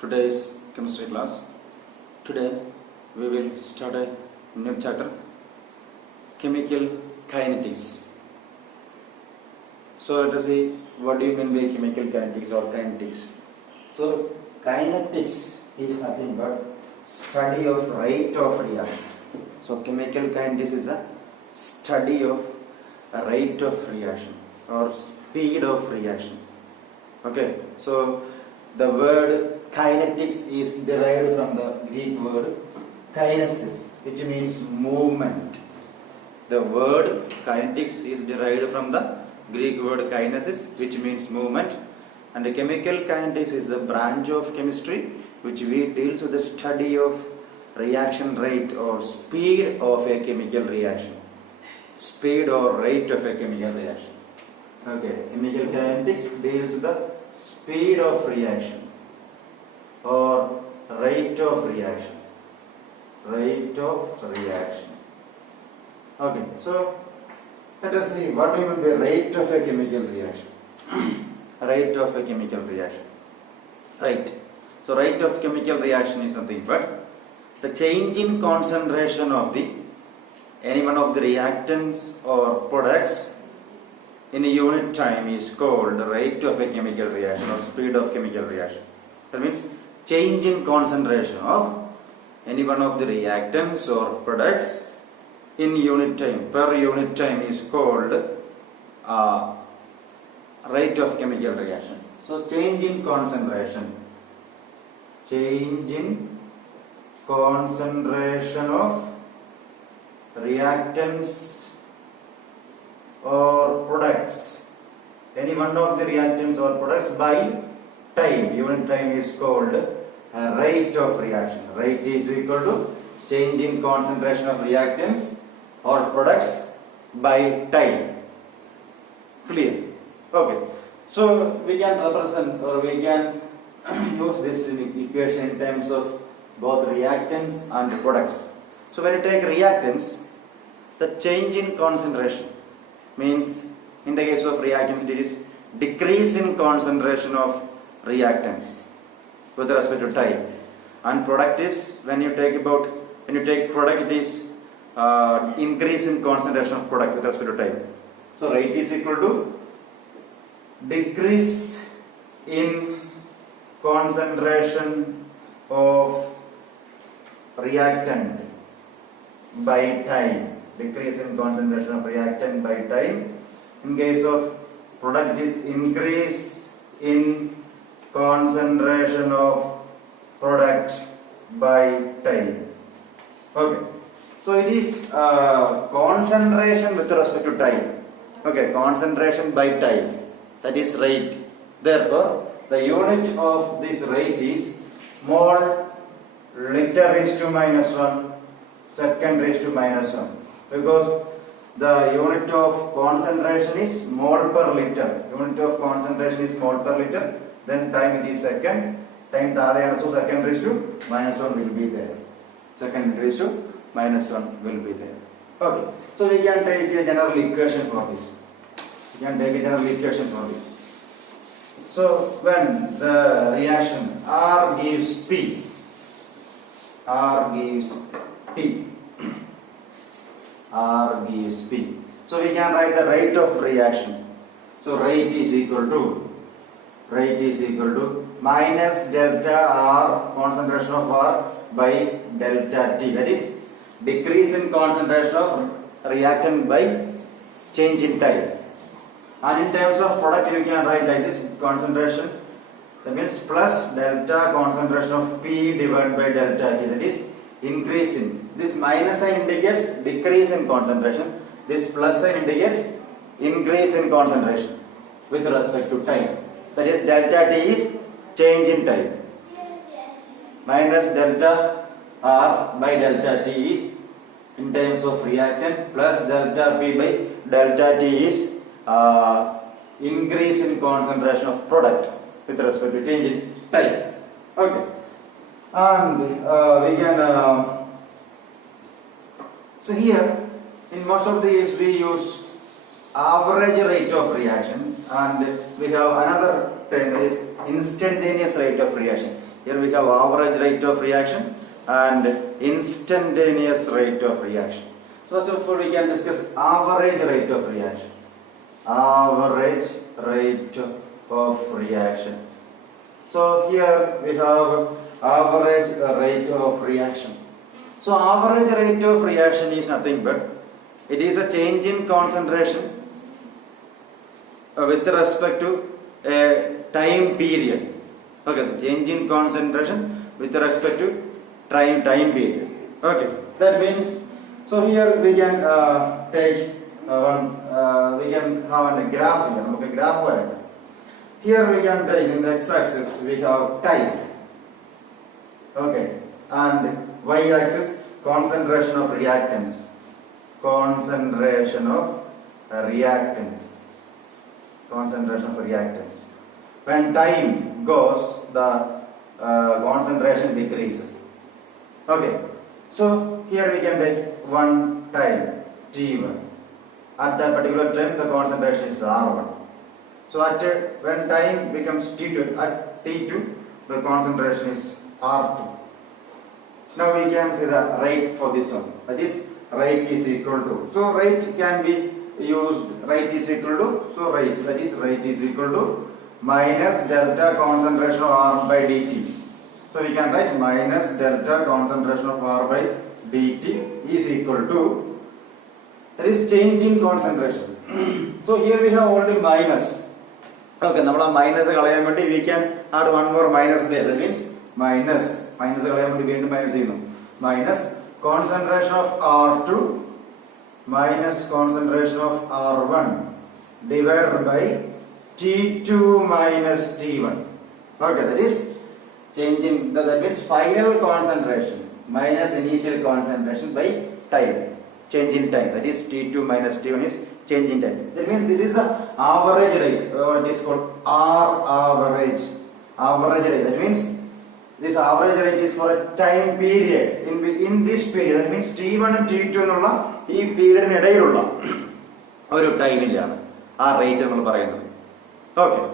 today's chemistry class. Today we will start a new chapter, chemical kinetics. So let us see what do you mean by chemical kinetics or kinetics. So kinetics is nothing but study of rate of reaction. So chemical kinetics is a study of a rate of reaction or speed of reaction. Okay, so the word kinetics is derived from the Greek word kinesis, which means movement. The word kinetics is derived from the Greek word kinesis, which means movement. And the chemical kinetics is a branch of chemistry which deals with the study of reaction rate or speed of a chemical reaction. Speed or rate of a chemical reaction. Okay, chemical kinetics deals with the speed of reaction or rate of reaction. Rate of reaction. Okay, so let us see what do you mean by rate of a chemical reaction. Rate of a chemical reaction. Right. So rate of chemical reaction is nothing but the change in concentration of any one of the reactants or products in a unit time is called the rate of a chemical reaction or speed of chemical reaction. That means change in concentration of any one of the reactants or products in unit time, per unit time is called rate of chemical reaction. So change in concentration. Change in concentration of reactants or products, any one of the reactants or products by time, unit time is called rate of reaction. Rate is equal to change in concentration of reactants or products by time. Clear? Okay. So we can represent or we can use this equation in terms of both reactants and products. So when you take reactants, the change in concentration means in the case of reactant it is decrease in concentration of reactants with respect to time, and product is when you take product it is increase in concentration of product with respect to time. So rate is equal to decrease in concentration of reactant by time. Decrease in concentration of reactant by time. In case of product, it is increase in concentration of product by time. Okay. So it is concentration with respect to time. Okay, concentration by time. That is rate. Therefore, the unit of this rate is mole liter raised to minus 1, second raised to minus 1. Because the unit of concentration is mole per liter. Unit of concentration is mole per liter. Then time it is second. Time so second raised to minus 1 will be there. Second raised to minus 1 will be there. Okay. So we can take a general equation for this. So when the reaction R gives P, R gives P. So we can write the rate of reaction. So rate is equal to minus delta R, concentration of R, by delta T. That is decrease in concentration of reactant by change in time. And in terms of product you can write like this, concentration, that means plus delta concentration of P divided by delta T, that is increase in. This minus sign indicates decrease in concentration. This plus sign indicates increase in concentration with respect to time. That is delta T is change in time. Minus delta R by delta T is in terms of reactant, plus delta P by delta T is increase in concentration of product with respect to change in time. Okay. And we can so here in most of these we use average rate of reaction, and we have another term, that is instantaneous rate of reaction. Here we have average rate of reaction and instantaneous rate of reaction. So we can discuss average rate of reaction. Average rate of reaction. So here we have average rate of reaction. So average rate of reaction is nothing but it is a change in concentration with respect to a time period. Okay, the change in concentration with respect to time period. Okay, that means, so here we can take we can have a graph here. Okay, graph. Here we can take in the x-axis we have time. Okay, and y-axis concentration of reactants. Concentration of reactants. Concentration of reactants. When time goes, the concentration decreases. Okay, so here we can take one time t1. At that particular time, the concentration is R1. So when time becomes t2, at t2, the concentration is R2. Now we can see the rate for this one. That is, rate is equal to. So rate can be used. Rate is equal to. So rate, that is, rate is equal to minus delta concentration of R by dt. So we can write minus delta concentration of R by dt is equal to, that is change in concentration. So here we have only minus. Okay, now minus we can add one more minus there. That means minus minus concentration of R2 minus concentration of R1 divided by T2 minus T1. Okay, that is change in that means final concentration minus initial concentration by time. Change in time, that is T2 minus T1 is change in time. That means this is the average rate, or it is called R average. Average rate, that means this average rate is for a time period. In this period, that means T1 and T2 എന്നുള്ള ഈ പീരിയഡിന് ഇടയിലുള്ള ഒരു ടൈമിലാണ് ആ rate നമ്മൾ പറയുന്നത്. Okay,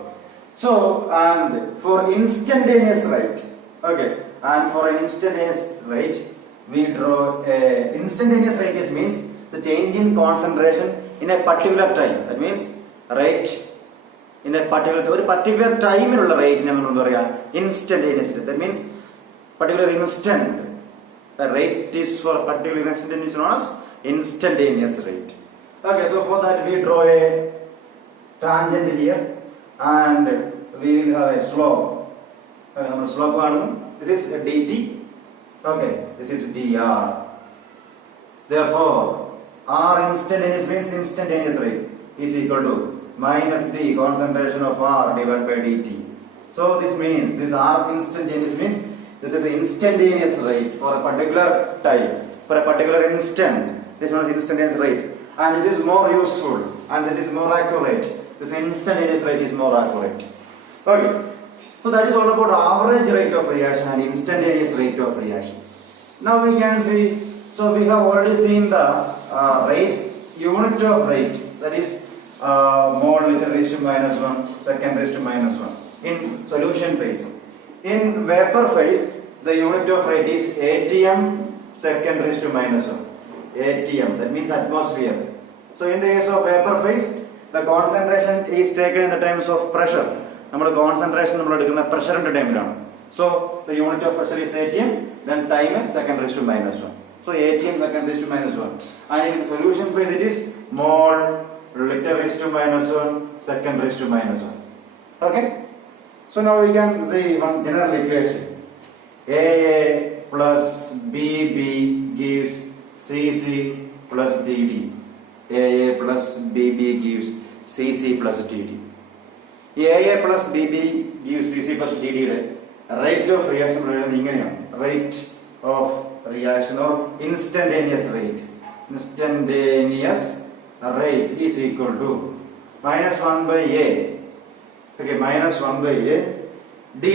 so and for instantaneous rate, okay, and for an instantaneous rate we draw a instantaneous rate means the change in concentration in a particular time. That means rate in a particular time ഇലുള്ള റേറ്റിനെ നമ്മൾ എന്താ പറയാ, instantaneous. That means particular instant. The rate is for particular instant is known as instantaneous rate. Okay, so for that we draw a tangent here and we will have a slope. Okay, slope കാണുന്നു. This is dt. Okay, this is dr. Therefore R instantaneous means instantaneous rate is equal to minus d concentration of R divided by dt. So this means this R instantaneous means this is instantaneous rate for a particular time, for a particular instant. This one is instantaneous rate, and this is more useful and this is more accurate. This instantaneous rate is more accurate. Okay, so that is all about average rate of reaction and instantaneous rate of reaction. Now we can see, so we have already seen the rate, unit of rate, that is mole liter raised to minus 1, second raised to minus 1 in solution phase. In vapor phase, the unit of rate is atm second raised to minus 1. atm, that means atmosphere. So in the case of vapor phase, the concentration is taken in the terms of pressure. നമ്മുടെ concentration നമ്മൾ എടുക്കുന്ന പ്രഷറിന്റെ ടൈമിലാണ്. So the unit of pressure is atm, then time second raised to minus 1. So atm second raised to minus 1. And in solution phase it is mole liter raised to minus 1, second raised to minus 1. Okay? So now we can see one general equation. AA plus BB gives CC plus DD. AA plus BB gives CC plus DD. AA plus BB gives CC plus DD. Rate of reaction rate of reaction or instantaneous rate. Instantaneous rate is equal to minus 1 by A. Okay, minus 1 by A d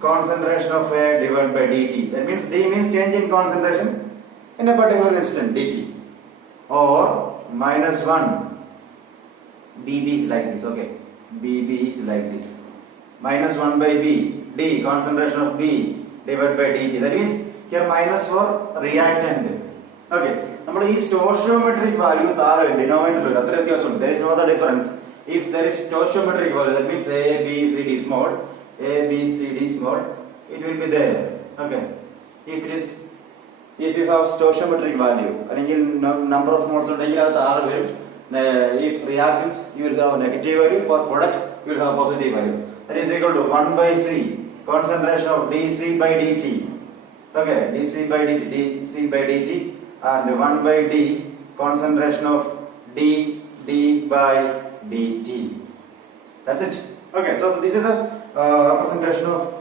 concentration of A divided by dt. That means d means change in concentration in a particular instant, dt, or minus 1 bb is like this. Okay, bb is like this. minus 1 by B, D, concentration of B divided by dt. That means here minus for reactant. Okay. Number is stoichiometric value denominator. There is no other difference. If there is stoichiometric value, that means A, B, C, D small, A, B, C, D small, it will be there. Okay. If you have stoichiometric value, number of moles, if reactant, you will have negative value. For product, you will have positive value. That is equal to 1 by C, concentration of dC by dt. Okay, dC by dt, and 1 by D, concentration of d by dt. That's it. Okay, so this is a representation of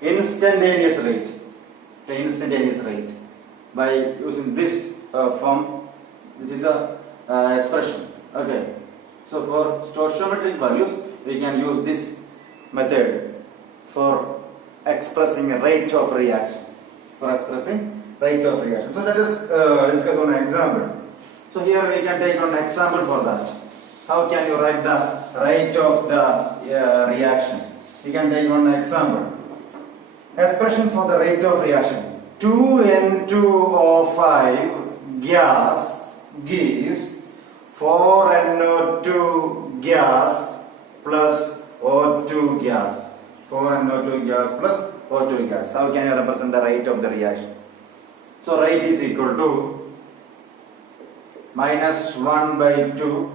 instantaneous rate. Okay, instantaneous rate by using this form. This is a expression. Okay, so for stoichiometric values, we can use this method for expressing a rate of reaction. So let us discuss one example. So here we can take one example for that. How can you write the rate of the reaction? We can take one example. Expression for the rate of reaction. 2N2O5 gas gives 4NO2 gas plus O2 gas. 4NO2 gas plus O2 gas. How can you represent the rate of the reaction? So rate is equal to minus 1 by 2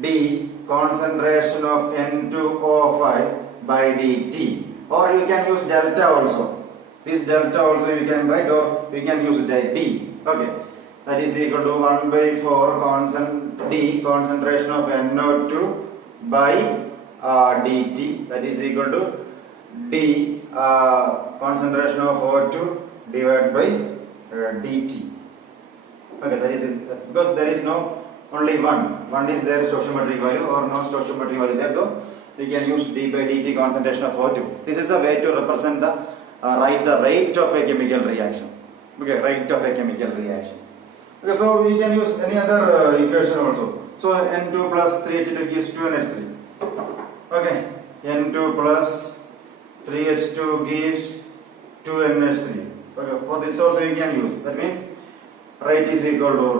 D concentration of N2O5 by dt. Or you can use delta also. This delta also you can write, or you can use D. Okay. That is equal to 1 by 4 D concentration of NO2 by dt. That is equal to D concentration of O2 divided by dt. Okay, that is it. Because there is no only one is there stoichiometric value or no stoichiometric value there, so we can use d by dt concentration of O2. This is a way to represent the write the rate of a chemical reaction. Okay, rate of a chemical reaction. Okay, so we can use any other equation also. So N2 plus 3H2 gives 2NH3. Okay, N2 plus 3H2 gives 2NH3. Okay, for this also you can use. That means rate is equal to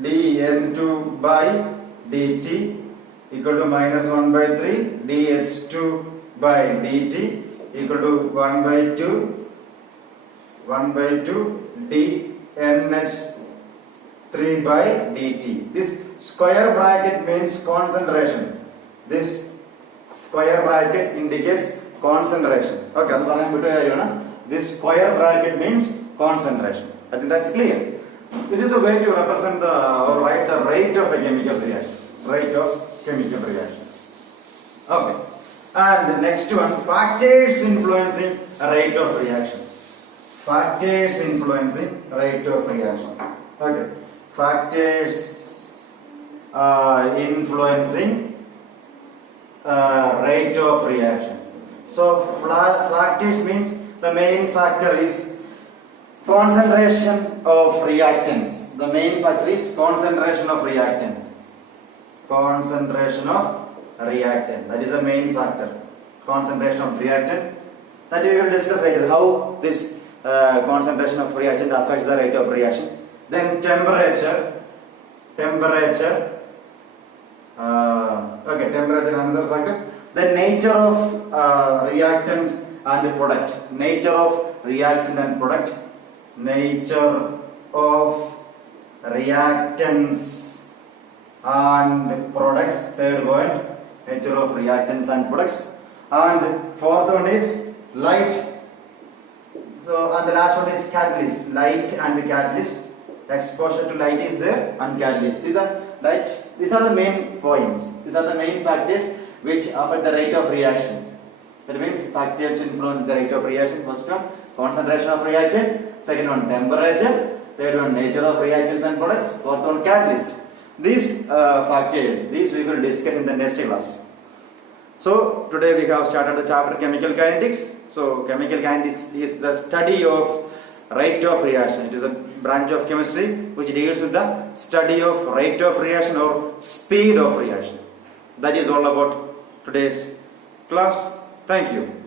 dN2 by dt equal to minus 1 by 3 dH2 by dt equal to 1 by 2 dNH3 by dt. This square bracket means concentration. This square bracket indicates concentration. Okay, this square bracket means concentration. I think that's clear. This is a way to represent or write the rate of a chemical reaction. Rate of chemical reaction. Okay. And the next one, factors influencing rate of reaction. Factors influencing rate of reaction. Okay. Factors influencing rate of reaction. So factors means the main factor is concentration of reactants. The main factor is concentration of reactant. Concentration of reactant. That is the main factor. Concentration of reactant. That we will discuss later. How this concentration of reactant affects the rate of reaction. Then temperature. Temperature another factor. The nature of reactant and product. Nature of reactant and product. Nature of reactants and products. Third point, nature of reactants and products. And fourth one is light. So, and the last one is catalyst. Light and catalyst. Exposure to light is there and catalyst. These are the main points. These are the main factors which affect the rate of reaction. That means factors influence the rate of reaction. First one, concentration of reactant. Second one, temperature. Third one, nature of reactants and products. Fourth one, catalyst. These factors, these we will discuss in the next class. So today we have started the chapter chemical kinetics. So chemical kinetics is the study of rate of reaction. It is a branch of chemistry which deals with the study of rate of reaction or speed of reaction. That is all about today's class. Thank you.